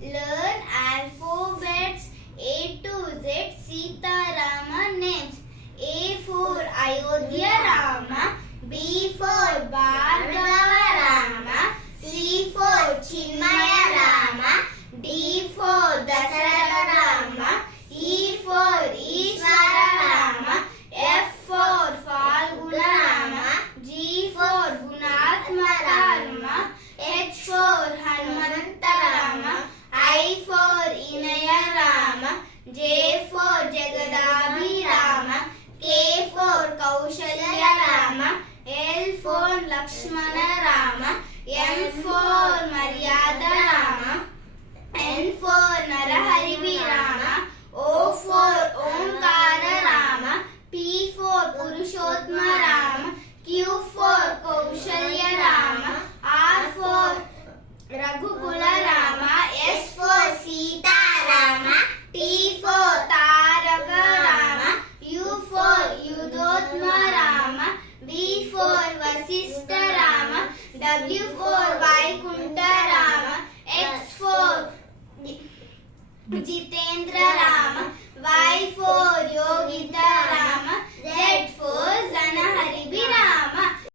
Learn alphabets A to Z Sita Rama names. A for Ayodhya Rama, B for Bhargava Rama, C for Chinmaya Rama, D for Dasarata Rama, E for Ishvara Rama, F for Falguna Rama, G for Gunatma Rama, H for Hanumanta Rama, I for Inaya Rama, J for Jagadabhi Rama, K for Kaushalya Rama, L for Lakshmana Rama, M for Maryada Rama, N for Narahari Rama, O for Omkara Rama, P for Purushottama Rama, Q for Kaushalya Rama, R for Raghukula Rama, S for Sita Rama, T for Taraka Rama, U for Yudhotma Rama, V for Vasistha Rama, W for Vaikunta Rama, X for Jitendra Rama.